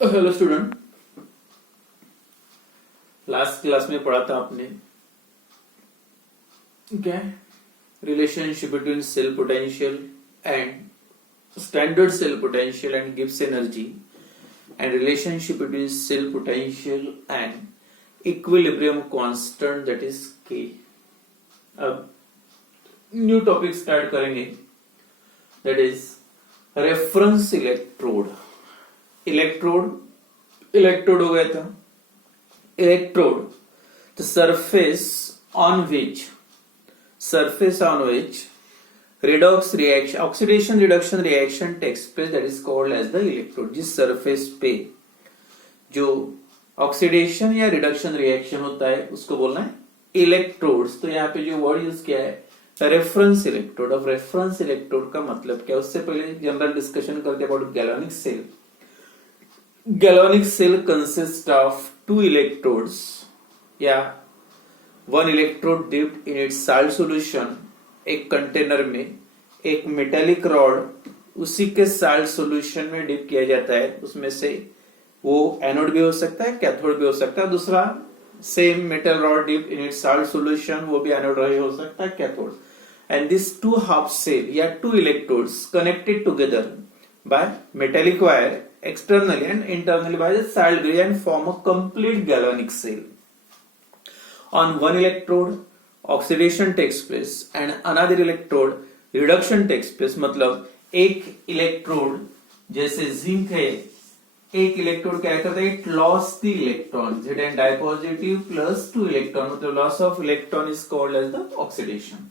Hello student, last class में पढ़ा था आपने क्या relationship between cell potential and standard cell potential and Gibbs energy and relationship between cell potential and equilibrium constant that is K. अब new topic start करेंगे that is reference electrode. Electrode हो गया था। Electrode the surface on which redox reaction oxidation reduction reaction takes place, that is called as the electrode। जिस surface पे जो oxidation या reduction reaction होता है उसको बोलना है इलेक्ट्रोड्स। तो यहाँ पे जो वर्ड यूज किया है रेफरेंस इलेक्ट्रोड। अब रेफरेंस इलेक्ट्रोड का मतलब क्या, उससे पहले जनरल डिस्कशन करते about galvanic cell. Galvanic cell consists of two electrodes या one electrode dipped in its salt solution, एक कंटेनर में एक मेटेलिक रॉड उसी के साल्ट सॉल्यूशन में डिप किया जाता है। उसमें से वो एनोड भी हो सकता है, कैथोड भी हो सकता है। दूसरा same metal rod dip in its salt solution, वो भी एनोड रही हो सकता है, cathode. And this two half cell या two electrodes connected together by metallic wire externally and internally by the salt bridge and form a complete galvanic cell. On one electrode oxidation takes place and another electrode reduction takes place। मतलब एक electrode जैसे zinc है, एक electrode क्या करता है, it loss the electron Zn dipositive plus 2 electron, मतलब loss of electron is called as the oxidation.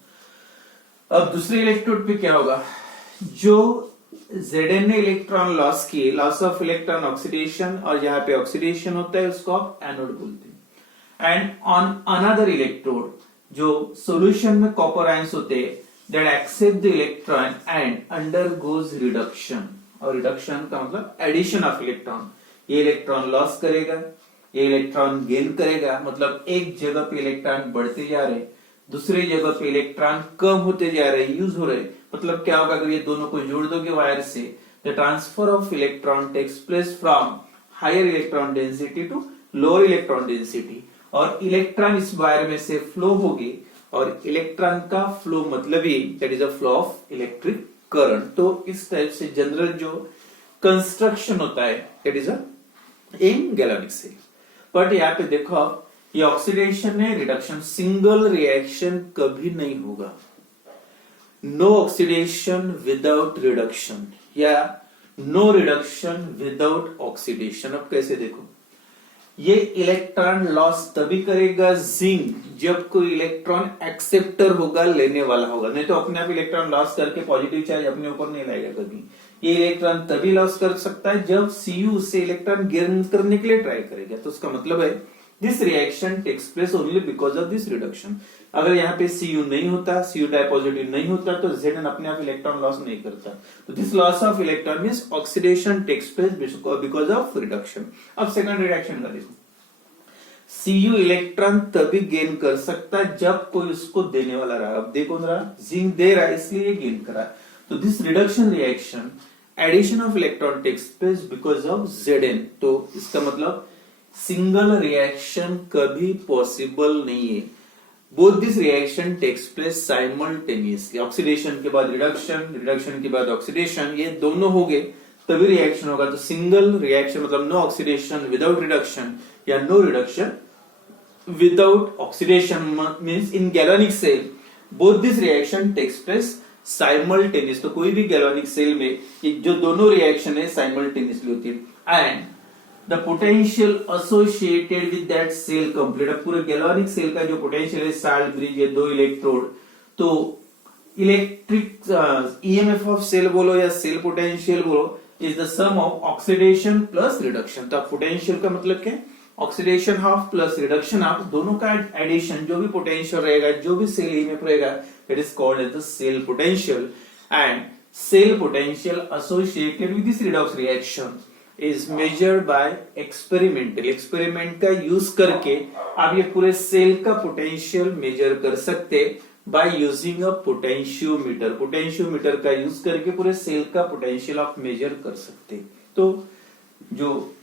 अब दूसरे इलेक्ट्रोड पे क्या होगा, जो Zn ने इलेक्ट्रॉन लॉस किए, लॉस ऑफ इलेक्ट्रॉन ऑक्सीडेशन, और जहां पे ऑक्सीडेशन होता है उसको आप एनोड बोलते हैं। एंड ऑन अनदर इलेक्ट्रोड जो सॉल्यूशन में कॉपर आयंस होते हैं that accept the electron and undergoes reduction. और रिडक्शन का मतलब एडिशन ऑफ इलेक्ट्रॉन। ये इलेक्ट्रॉन लॉस करेगा, ये इलेक्ट्रॉन गेन करेगा। मतलब एक जगह पे इलेक्ट्रॉन बढ़ते जा रहे, दूसरी जगह पे इलेक्ट्रॉन कम होते जा रहे, यूज हो रहे। मतलब क्या होगा, अगर ये दोनों को जोड़ दोगे वायर से, the transfer of electron takes place from higher electron density to lower electron density, और इलेक्ट्रॉन इस वायर में से फ्लो होगी। और इलेक्ट्रॉन का फ्लो मतलब ही that is a flow of electric current. तो इस टाइप से जनरल जो कंस्ट्रक्शन होता है that is a in galvanic cell. But यहाँ पे देखो आप, ये ऑक्सीडेशन है, रिडक्शन, सिंगल रिएक्शन कभी नहीं होगा। नो ऑक्सीडेशन विदाउट रिडक्शन या नो रिडक्शन विदाउट ऑक्सीडेशन। अब कैसे देखो, ये इलेक्ट्रॉन लॉस तभी करेगा जिंक जब कोई इलेक्ट्रॉन एक्सेप्टर होगा, लेने वाला होगा। नहीं तो अपने आप इलेक्ट्रॉन लॉस करके पॉजिटिव चार्ज अपने ऊपर नहीं लाएगा कभी। ये इलेक्ट्रॉन तभी लॉस कर सकता है जब Cu से इलेक्ट्रॉन गेन करने के लिए ट्राई करेगा। तो उसका मतलब है this reaction takes place only because of this reduction. अगर यहाँ पे Cu नहीं होता, Cu डाइपॉजिटिव नहीं होता, तो Zn अपने आप इलेक्ट्रॉन लॉस नहीं करता। तो this loss of electron means oxidation takes place because of reduction. अब सेकंड रिएक्शन का देखो, Cu इलेक्ट्रॉन तभी गेन कर सकता है जब कोई उसको देने वाला रहा। अब देखो जरा, जिंक दे रहा है इसलिए गेन करा। तो this reduction reaction addition of electron takes place because of Zn। तो इसका मतलब सिंगल रिएक्शन कभी पॉसिबल नहीं है। Both this reaction takes place simultaneously. Oxidation के बाद रिडक्शन, रिडक्शन के बाद ऑक्सीडेशन, ये दोनों हो गए तभी रिएक्शन होगा। तो सिंगल रिएक्शन मतलब नो ऑक्सीडेशन विदाउट रिडक्शन या no reduction without oxidation means in galvanic cell both this reaction takes place simultaneous. तो कोई भी गैलोनिक सेल में ये जो दोनों रिएक्शन है साइमल्टेनियसली होती है। And the potential associated with that cell complete. अब पूरे गैलोनिक सेल का जो पोटेंशियल है, साल्ट ब्रिज है, दो इलेक्ट्रोड, तो इलेक्ट्रिक ईएमएफ ऑफ सेल बोलो या सेल पोटेंशियल बोलो, is the sum of oxidation plus reduction. तो पोटेंशियल का मतलब क्या है, oxidation half plus reduction half, दोनों का एडिशन। जो भी पोटेंशियल रहेगा, जो भी सेल ईएमएफ रहेगा, that is called as the cell potential. And cell potential associated with this redox reaction is measured by experimental. Experiment का यूज करके आप ये पूरे सेल का पोटेंशियल मेजर कर सकते by using a potentiometer. Potentiometer का यूज करके पूरे सेल का पोटेंशियल आप मेजर कर सकते। तो जो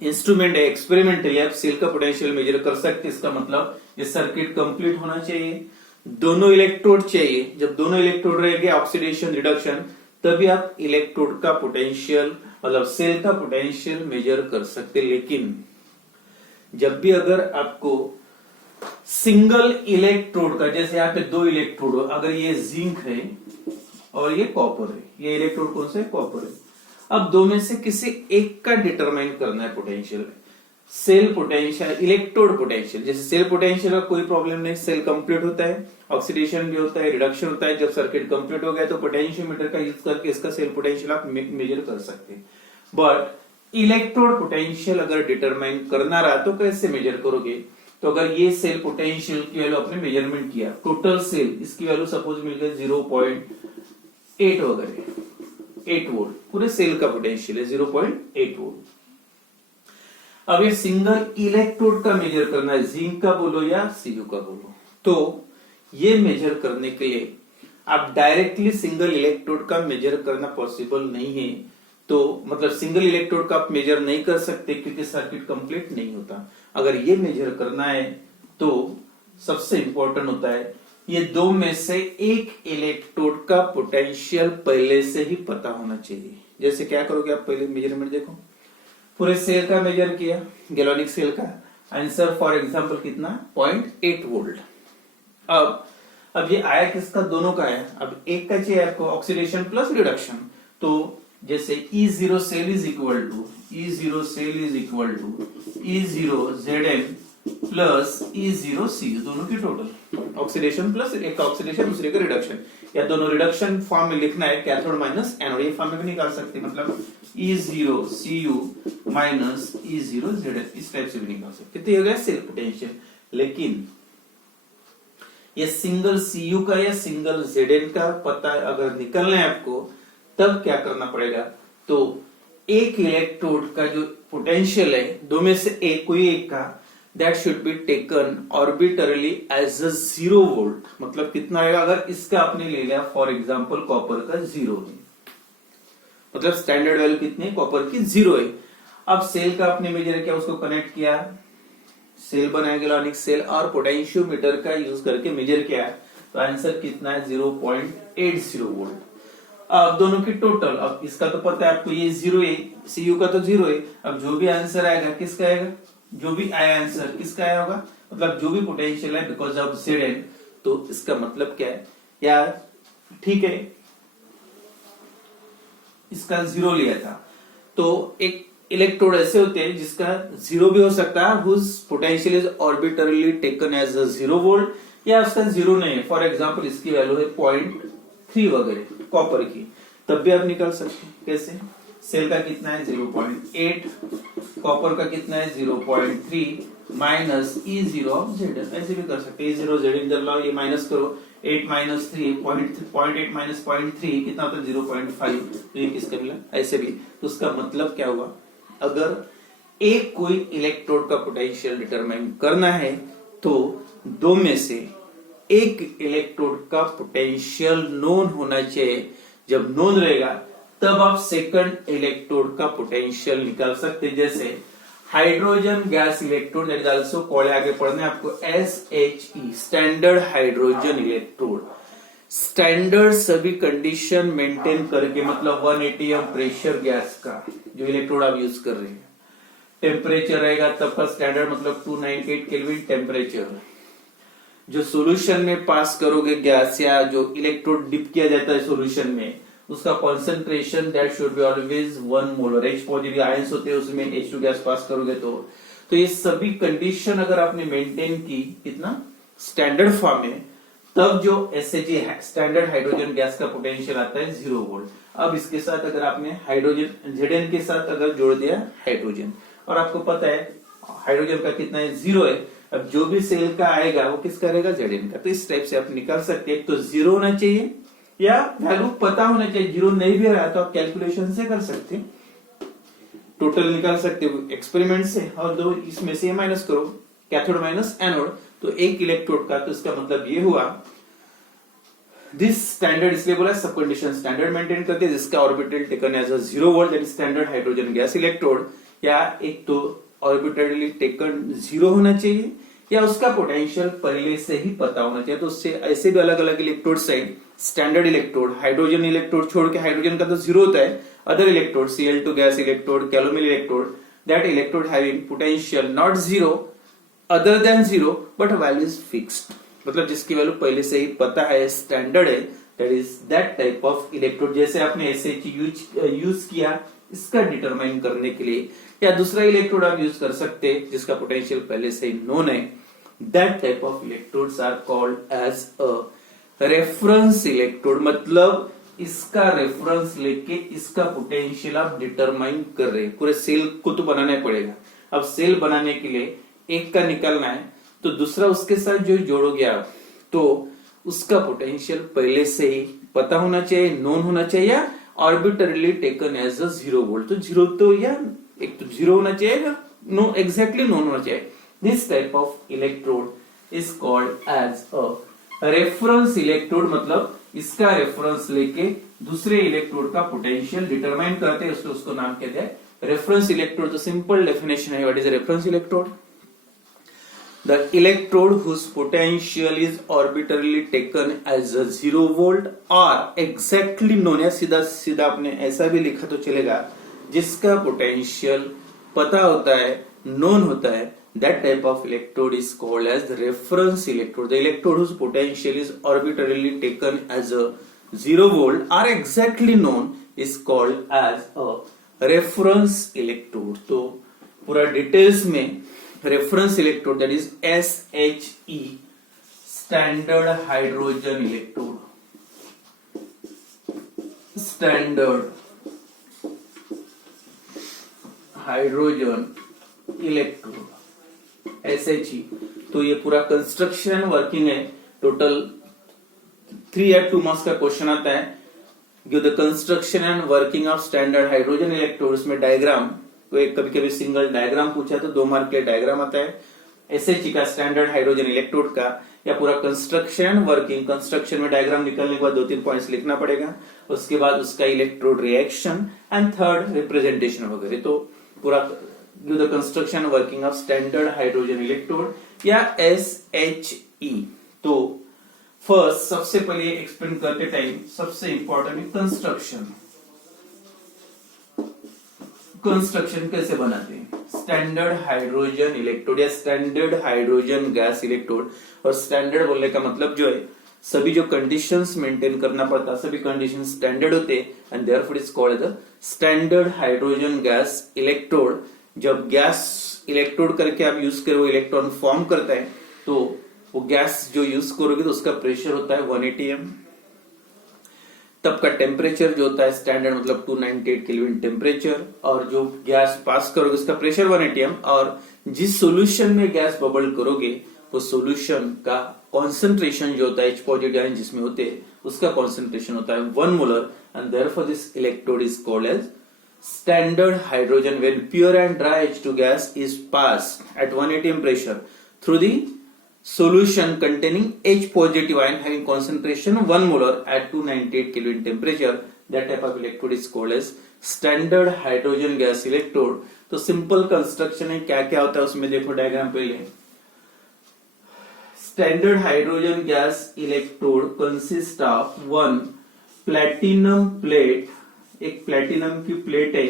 इंस्ट्रूमेंट है, एक्सपेरिमेंटली आप सेल का पोटेंशियल मेजर कर सकते हैं। इसका मतलब ये सर्किट कंप्लीट होना चाहिए, दोनों इलेक्ट्रोड चाहिए। जब दोनों इलेक्ट्रोड रहेंगे ऑक्सीडेशन रिडक्शन, तभी आप इलेक्ट्रोड का पोटेंशियल मतलब सेल का पोटेंशियल मेजर कर सकते। लेकिन जब भी अगर आपको सिंगल इलेक्ट्रोड का, जैसे यहाँ पे दो इलेक्ट्रोड हो, अगर ये जिंक है और ये कॉपर है, ये इलेक्ट्रोड कौन सा है? कॉपर है। अब दो में से किसी एक का डिटरमाइन करना है potential, cell potential, electrode potential. जैसे सेल पोटेंशियल का कोई प्रॉब्लम नहीं, सेल कंप्लीट होता है, ऑक्सीडेशन भी होता है, रिडक्शन होता है। जब सर्किट कंप्लीट हो गया तो पोटेंशियोमीटर का यूज करके इसका सेल पोटेंशियल आप मेजर कर सकते हैं। बट इलेक्ट्रोड पोटेंशियल अगर डिटरमाइन करना रहा तो कैसे मेजर करोगे? तो अगर ये सेल पोटेंशियल की वैल्यू आपने मेजरमेंट किया, टोटल सेल इसकी वैल्यू सपोज मिल गई 0.8 वगैरह, 8 वोल्ट, पूरे सेल का पोटेंशियल है 0.8 वोल्ट। अब ये सिंगल इलेक्ट्रोड का मेजर करना है, जिंक का बोलो या सीयू का बोलो, तो ये मेजर करने के लिए आप डायरेक्टली सिंगल इलेक्ट्रोड का मेजर करना पॉसिबल नहीं है। तो मतलब सिंगल इलेक्ट्रोड का आप मेजर नहीं कर सकते क्योंकि सर्किट कंप्लीट नहीं होता। अगर ये मेजर करना है तो सबसे इंपॉर्टेंट होता है ये दो में से एक इलेक्ट्रोड का पोटेंशियल पहले से ही पता होना चाहिए। जैसे क्या करोगे आप, पहले मेजरमेंट देखो, पूरे सेल का मेजर किया, गैलोनिक सेल का, आंसर फॉर एग्जांपल कितना? 0.8 वोल्ट। अब ये आया किसका? दोनों का है। अब एक का चाहिए आपको ऑक्सीडेशन प्लस रिडक्शन, तो जैसे E0 cell is equal to E0 Zn plus E0 Cu, दोनों की टोटल ऑक्सीडेशन प्लस एक का ऑक्सीडेशन दूसरे का रिडक्शन, या दोनों रिडक्शन फॉर्म में लिखना है, कैथोड माइनस एनोड, ये फॉर्म में भी निकाल सकते हैं, मतलब E0 Cu minus E0 Zn, इस टाइप से भी निकाल सकते। तो ये हो गया सेल पोटेंशियल। लेकिन ये सिंगल Cu का या सिंगल Zn का पता अगर निकलना है आपको, तब क्या करना पड़ेगा? तो एक इलेक्ट्रोड का जो पोटेंशियल है, दो में से एक, कोई एक का, that should be taken arbitrarily as a 0 volt. मतलब कितना आएगा? अगर इसका आपने ले लिया फॉर एग्जांपल कॉपर का 0 है, मतलब स्टैंडर्ड वैल्यू कितनी है? कॉपर की 0 है। अब सेल का आपने मेजर किया, उसको कनेक्ट किया, सेल बनाया गैलोनिक सेल, और पोटेंशियोमीटर का यूज करके मेजर किया, तो आंसर कितना है? 0.80 वोल्ट। अब दोनों की टोटल, अब इसका तो पता है आपको, ये 0 है, सीयू का तो 0 है। अब जो भी आंसर आएगा किसका आएगा? जो भी आया आंसर किसका आया होगा? मतलब जो भी पोटेंशियल है बिकॉज ऑफ Zn, तो इसका मतलब क्या है यार? ठीक है, इसका 0 लिया था, तो एक इलेक्ट्रोड ऐसे होते हैं जिसका 0 भी हो सकता है, whose potential is arbitrarily taken as a 0 volt, या उसका 0 नहीं है, फॉर एग्जांपल इसकी वैल्यू है 0.3 वगैरह कॉपर की, तब भी आप निकाल सकते हैं। कैसे? सेल का कितना है? 0.8, कॉपर का कितना है? 0.3 माइनस E0 ऑफ Zn, ऐसे भी कर सकते हैं। E0 Zn इधर लाओ, ये माइनस करो, 8 माइनस 3, 0.8 माइनस 0.3 कितना होता है? 0.5, तो ये किसका मिला? ऐसे भी। तो उसका मतलब क्या हुआ? अगर एक कोई इलेक्ट्रोड का पोटेंशियल डिटरमाइन करना है तो दो में से एक इलेक्ट्रोड का पोटेंशियल नोन होना चाहिए। जब नोन रहेगा तब आप सेकंड इलेक्ट्रोड का पोटेंशियल निकाल सकते हैं। जैसे hydrogen gas electrode, that is also called, आगे पढ़ना है आपको, SHE, standard hydrogen electrode. Standard सभी कंडीशन मेंटेन करके, मतलब 1 atm प्रेशर गैस का जो इलेक्ट्रोड आप यूज कर रहे हैं, टेम्परेचर रहेगा तब का स्टैंडर्ड, मतलब 298 केल्विन टेम्परेचर। जो सॉल्यूशन में पास करोगे गैस, या जो इलेक्ट्रोड डिप किया जाता है सॉल्यूशन में, उसका concentration that should be always 1 molar. H positive ions होते हैं उसमें, H2 गैस पास करोगे तो ये सभी कंडीशन अगर आपने मेंटेन की, कितना स्टैंडर्ड फॉर्म में, तब जो SHE स्टैंडर्ड हाइड्रोजन गैस का पोटेंशियल आता है 0 वोल्ट। अब इसके साथ अगर आपने हाइड्रोजन Zn के साथ अगर जोड़ दिया हाइड्रोजन, और आपको पता है हाइड्रोजन का कितना है? 0 है। अब जो भी सेल का आएगा वो किसका रहेगा? Zn का। तो इस टाइप से आप निकाल सकते हैं। तो 0 होना चाहिए या वैल्यू पता होना चाहिए। 0 नहीं भी रहा तो आप कैलकुलेशन से कर सकते हैं, टोटल निकाल सकते हो एक्सपेरिमेंट से, और दो इसमें से माइनस करो, कैथोड माइनस एनोड, तो एक इलेक्ट्रोड का। तो इसका मतलब ये हुआ दिस स्टैंडर्ड, इसलिए बोला सब कंडीशन स्टैंडर्ड मेंटेन करते हैं, जिसका orbital taken as a 0 volt, that is standard hydrogen gas electrode. या एक तो ऑर्बिटली टेकन 0 होना चाहिए या उसका पोटेंशियल पहले से ही पता होना चाहिए। तो उससे ऐसे भी अलग अलग इलेक्ट्रोड्स है। स्टैंडर्ड इलेक्ट्रोड, हाइड्रोजन इलेक्ट्रोड छोड़ के, हाइड्रोजन का तो 0 होता है। Other electrode, Cl2 gas electrode, calomel electrode, that electrode having potential not 0 other than 0 but value is fixed, मतलब जिसकी वैल्यू पहले से ही पता है, स्टैंडर्ड है, that is that type of electrode. जैसे आपने SH यूज किया इसका डिटरमाइन करने के लिए, या दूसरा इलेक्ट्रोड आप यूज कर सकते हैं जिसका पोटेंशियल पहले से ही नोन है। That type of electrodes are called as a reference electrode, मतलब इसका रेफरेंस लेके इसका पोटेंशियल आप डिटरमाइन कर रहे हैं। पूरे सेल को तो बनाना पड़ेगा। अब सेल बनाने के लिए एक का निकालना है तो दूसरा उसके साथ जो जोड़ोगे आप, तो उसका पोटेंशियल पहले से ही पता होना चाहिए, नोन होना चाहिए, या arbitrarily taken as a 0 volt. तो 0 तो या एक तो 0 होना चाहिए, नो एग्जैक्टली नोन होना चाहिए। This type of electrode is called as a reference electrode, मतलब इसका रेफरेंस लेके दूसरे इलेक्ट्रोड का पोटेंशियल डिटरमाइन करते हैं, उसको नाम कहते हैं रेफरेंस इलेक्ट्रोड। तो सिंपल डेफिनेशन है, what is a reference electrode? The electrode whose potential is arbitrarily taken as a 0 volt or exactly known, या सीधा सीधा आपने ऐसा भी लिखा तो चलेगा, जिसका पोटेंशियल पता होता है, नोन होता है, that type of electrode is called as the reference electrode. The electrode whose potential is arbitrarily taken as a 0 volt or exactly known is called as a reference electrode. तो पूरा details में reference electrode, that is SHE, standard hydrogen electrode, standard hydrogen electrode SHE। तो ये पूरा construction working है। Total 3 या 2 marks का question आता है। Give the construction and working of standard hydrogen electrode. उसमें डायग्राम, तो एक कभी कभी सिंगल डायग्राम पूछा तो 2 मार्क के लिए डायग्राम आता है। SHE का, स्टैंडर्ड हाइड्रोजन इलेक्ट्रोड का, या पूरा कंस्ट्रक्शन वर्किंग। कंस्ट्रक्शन में डायग्राम निकलने के बाद 2-3 पॉइंट्स लिखना पड़ेगा, उसके बाद उसका electrode reaction and third representation वगैरह। तो पूरा give the construction working of standard hydrogen electrode या SHE। तो फर्स्ट सबसे पहले एक्सप्लेन करते टाइम सबसे इंपॉर्टेंट है कंस्ट्रक्शन। कंस्ट्रक्शन कैसे बनाते हैं? स्टैंडर्ड हाइड्रोजन इलेक्ट्रोड या स्टैंडर्ड हाइड्रोजन गैस इलेक्ट्रोड। और स्टैंडर्ड बोलने का मतलब जो है, सभी जो कंडीशंस मेंटेन करना पड़ता, सभी कंडीशन स्टैंडर्ड होते हैं, and therefore is called the standard hydrogen gas electrode. जब गैस इलेक्ट्रोड करके आप यूज करो, इलेक्ट्रॉन फॉर्म करता है, तो वो गैस जो यूज करोगे तो उसका प्रेशर होता है 1 atm। तब का टेम्परेचर जो होता है स्टैंडर्ड, मतलब 298 केल्विन टेम्परेचर, और जो गैस पास करोगे उसका प्रेशर 1 atm, और जिस सॉल्यूशन में गैस बबल करोगे वो सॉल्यूशन का कॉन्सेंट्रेशन जो होता है H पॉजिटिव आयन जिसमें होते हैं, उसका कॉन्सेंट्रेशन होता है 1 molar, and therefore this electrode is called as standard hydrogen. When pure and dry H2 gas is passed at 1 atm pressure through the solution containing H positive ion having concentration 1 molar at 298 Kelvin temperature, that type of electrode is called as standard hydrogen gas electrode। तो simple construction है, क्या क्या होता है उसमें देखो diagram पहले। Standard hydrogen gas electrode consist of 1 platinum plate, एक प्लैटिनम की प्लेट है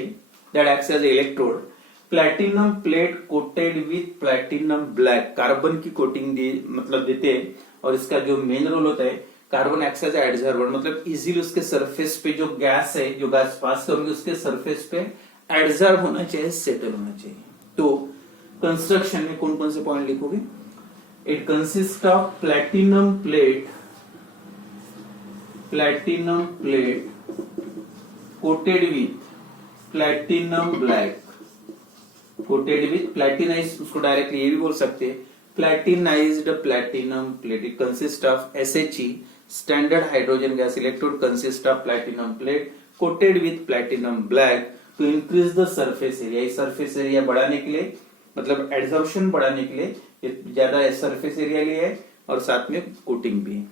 that acts as electrode. Platinum plate coated with platinum black, carbon की कोटिंग मतलब देते हैं, और इसका जो मेन रोल होता है कार्बन एक्ट्स एज एडजॉर्बर, मतलब इजीली उसके सरफेस पे जो गैस है, जो गैस पास करोगे उसके सरफेस पे एडजॉर्ब होना चाहिए, सेटल होना चाहिए। तो कंस्ट्रक्शन में कौन कौन से पॉइंट लिखोगे? It consist of platinum plate coated with platinum black, coated with platinized, उसको डायरेक्टली ये भी बोल सकते हैं platinized platinum plate. It consist of SHE, standard hydrogen gas electrode consist of platinum plate coated with platinum black to increase the surface area. इस surface area बढ़ाने के लिए, मतलब एड्सॉर्प्शन बढ़ाने के लिए ज्यादा सरफेस एरिया लिया है, और साथ में कोटिंग भी।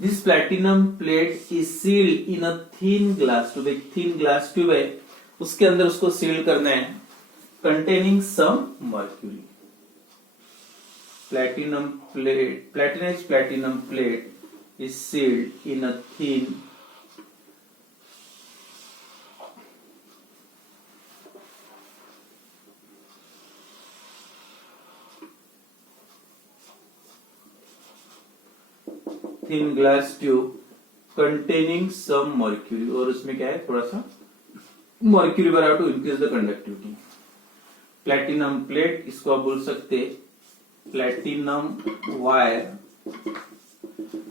This platinum plate is sealed in a thin glass tube, एक थिन ग्लास ट्यूब है, उसके अंदर उसको सील करना है, containing some mercury. Platinized platinum plate is sealed in a thin glass tube containing some mercury, और उसमें क्या है, थोड़ा सा मर्क्यूरी बराबर to increase the conductivity. Platinum plate, इसको आप बोल सकते platinum wire.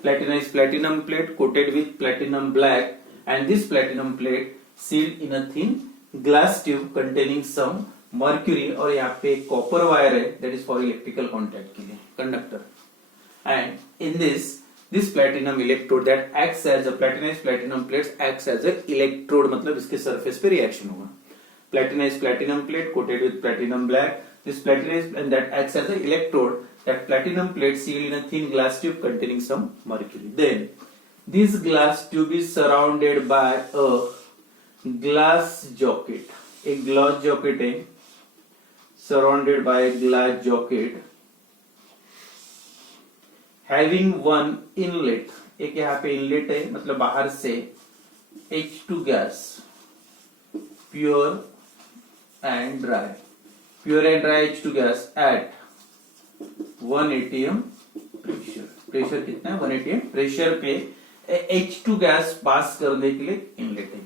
Platinized platinum plate coated with platinum black, and this platinum plate sealed in a thin glass tube containing some mercury. और यहाँ पे कॉपर वायर है, that is for electrical contact के लिए, conductor. And in this platinum electrode that acts as a platinized platinum plates acts as a electrode, मतलब इसके surface पे reaction होगा. Platinized platinum plate coated with platinum black, this platinized and that acts as a electrode. That platinum plate sealed in a thin glass tube containing some mercury. Then this glass tube is surrounded by a glass jacket. एक glass jacket है, surrounded by a glass jacket having one inlet. एक यहाँ पे inlet है, मतलब बाहर से H2 gas, pure and dry H2 gas at 1 atm pressure. Pressure कितना है? 1 atm प्रेशर पे H2 गैस पास करने के लिए इनलेट है.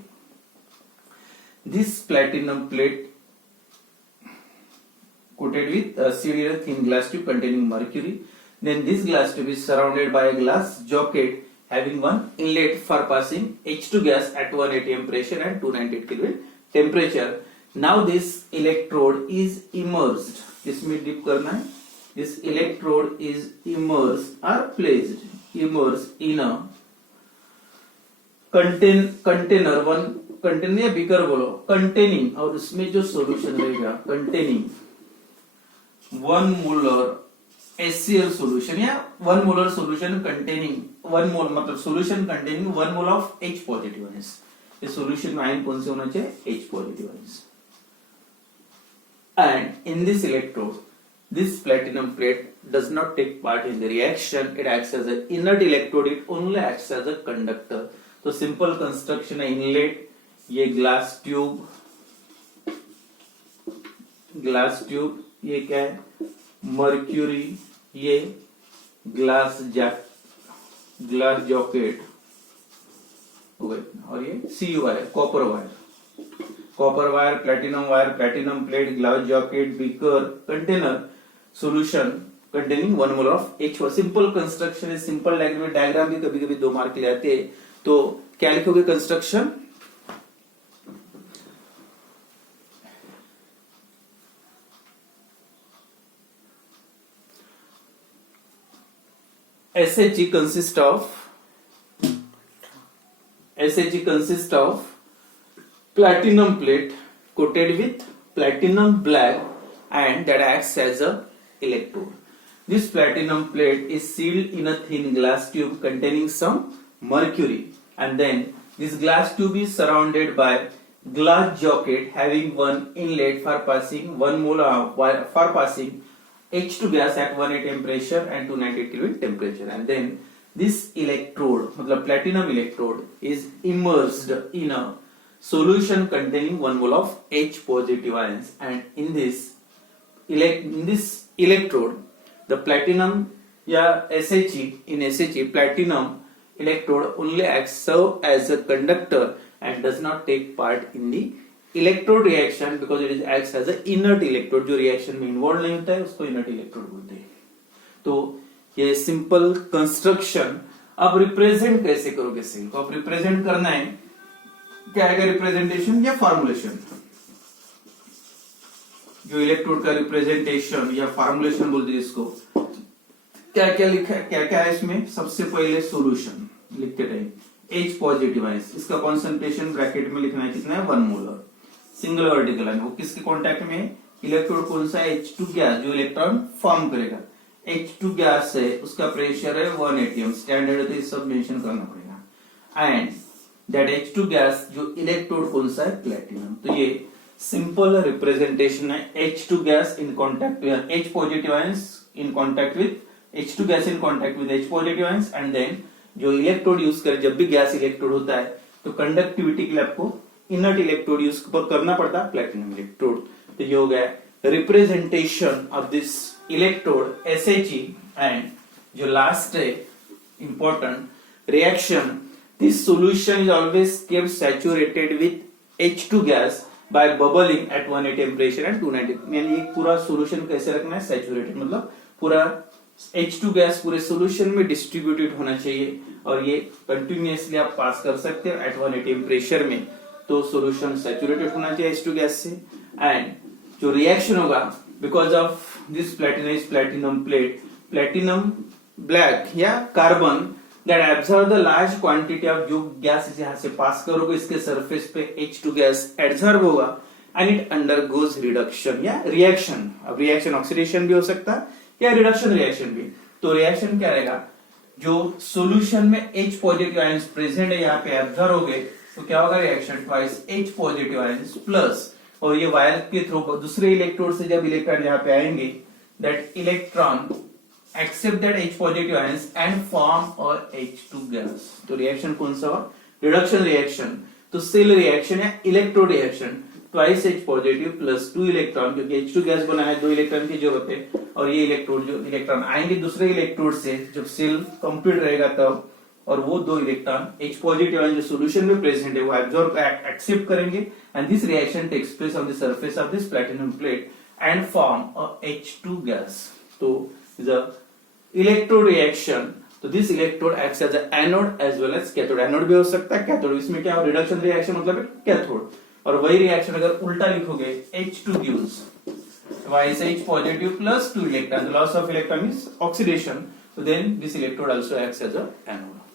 This platinum plate coated with a sealed thin glass tube containing mercury. Then this glass tube is surrounded by a glass jacket having one inlet for passing H2 gas at 1 atm pressure and 298 Kelvin temperature. Now this electrode is immersed. इसमें dip करना है. This electrode is immersed or immersed in a container, one container या beaker बोलो, containing, और उसमें जो solution रहेगा containing 1 molar HCl solution या 1 molar solution containing 1 mole, मतलब solution containing 1 mole of H positive ions. ये solution में आयन कौन से होना चाहिए? H positive ions. And in this electrode, this platinum plate does not take part in the reaction. It acts as an inert electrode. It only acts as a conductor. तो simple construction है. inlet, ये glass tube, ये क्या है? mercury, ये glass jacket हो गए, और ये CU wire, copper wire, platinum plate, glass jacket, beaker, container, solution containing 1 mole of H. Simple construction है. सिंपल डायग्राम भी कभी कभी 2 मार्क के लिए आते हैं. तो क्या लिखोगे construction? SHE consists of platinum plate coated with platinum black, and that acts as a electrode. This platinum plate is sealed in a thin glass tube containing some mercury, and then this glass tube is surrounded by glass jacket having one inlet for passing 1 mole for passing H2 gas at 1 atm pressure and 298 Kelvin temperature. And then this electrode, मतलब platinum electrode, is immersed in a solution containing 1 mole of H positive ions. And in this electrode, the platinum या SHE platinum electrode only serve as a conductor and does not take part in the electrode reaction, because it is acts as a inert electrode. जो reaction में involve नहीं होता है उसको inert electrode बोलते हैं. तो ये सिंपल कंस्ट्रक्शन. अब रिप्रेजेंट कैसे करोगे सेल को? अब रिप्रेजेंट करना है, क्या आएगा रिप्रेजेंटेशन या फॉर्मुलेशन? जो इलेक्ट्रोड का रिप्रेजेंटेशन या फॉर्मुलेशन बोलते हैं इसको, क्या क्या लिखा है, क्या क्या है इसमें? सबसे पहले सोल्यूशन लिखते टाइम H पॉजिटिव आयंस, इसका कॉन्सेंट्रेशन ब्रैकेट में लिखना है, कितना है? 1 मोलर. सिंगल वर्टिकल है, वो किसके कांटेक्ट में? इलेक्ट्रोड कौन सा है? H2 गैस, जो इलेक्ट्रॉन फॉर्म करेगा. H2 गैस है, उसका प्रेशर है 1 atm. स्टैंडर्ड है तो ये सब मेंशन करना पड़ेगा. एंड दैट H2 गैस, जो इलेक्ट्रोड कौन सा है? प्लेटिनम. तो ये सिंपल रिप्रेजेंटेशन है H2 gas in contact with H positive ions in contact with H2 gas in contact with H positive ions and then जो इलेक्ट्रोड यूज करे, जब भी गैस इलेक्ट्रोड होता है तो कंडक्टिविटी के लिए आपको इनर्ट इलेक्ट्रोड यूज करना पड़ता है, प्लेटिनम इलेक्ट्रोड। तो ये हो गया representation of this electrode SHE and जो लास्ट है important reaction, this solution is always kept saturated with H2 gas by bubbling at 180 temperature and 290। यानी ये पूरा सॉल्यूशन कैसे रखना है, सैचुरेटेड, मतलब पूरा H2 गैस पूरे सॉल्यूशन में डिस्ट्रीब्यूटेड होना चाहिए और ये कंटिन्यूअसली आप पास कर सकते हो एट 180 टेम्परेचर में। तो सॉल्यूशन सैचुरेटेड होना चाहिए H2 गैस से एंड जो रिएक्शन होगा because of this platinum plate, platinum black या carbon that absorb the large quantity of जो गैस यहाँ से पास करोगे इसके सरफेस पे H2 गैस एब्जॉर्ब होगा एंड इट अंडरगोज रिडक्शन या रिएक्शन। अब रिएक्शन ऑक्सीडेशन भी हो सकता है या रिडक्शन रिएक्शन भी। तो रिएक्शन क्या रहेगा, जो सॉल्यूशन में H पॉजिटिव आयंस प्रेजेंट है यहाँ पे एब्जॉर्ब हो गए तो क्या होगा reaction, twice H positive ions plus, और ये वायर के थ्रू दूसरे इलेक्ट्रोड से जब इलेक्ट्रॉन यहाँ पे आएंगे that electron accept that H positive ions and form और H2 गैस। तो रिएक्शन कौन सा हुआ, रिडक्शन रिएक्शन। तो सेल रिएक्शन या electrode reaction, twice H positive plus 2 electron, क्योंकि H2 गैस बना है 2 इलेक्ट्रॉन की जरूरत है और ये इलेक्ट्रोड जो इलेक्ट्रॉन आएंगे दूसरे इलेक्ट्रोड से जब सेल कंप्लीट रहेगा तब, और वो 2 इलेक्ट्रॉन H पॉजिटिव आयन जो सॉल्यूशन में प्रेजेंट है वो एब्जॉर्ब एक्सेप्ट करेंगे and this reaction takes place on the surface of this platinum plate and form a H2 gas. तो द इलेक्ट्रोड रिएक्शन, तो this electrode acts as a anode as well as cathode. Anode भी हो सकता है, cathode, इसमें क्या reduction reaction मतलब cathode. और वही रिएक्शन अगर उल्टा लिखोगे H2 gives twice H positive plus 2 electron, the loss of electron is oxidation, so then this electrode also acts as a anode।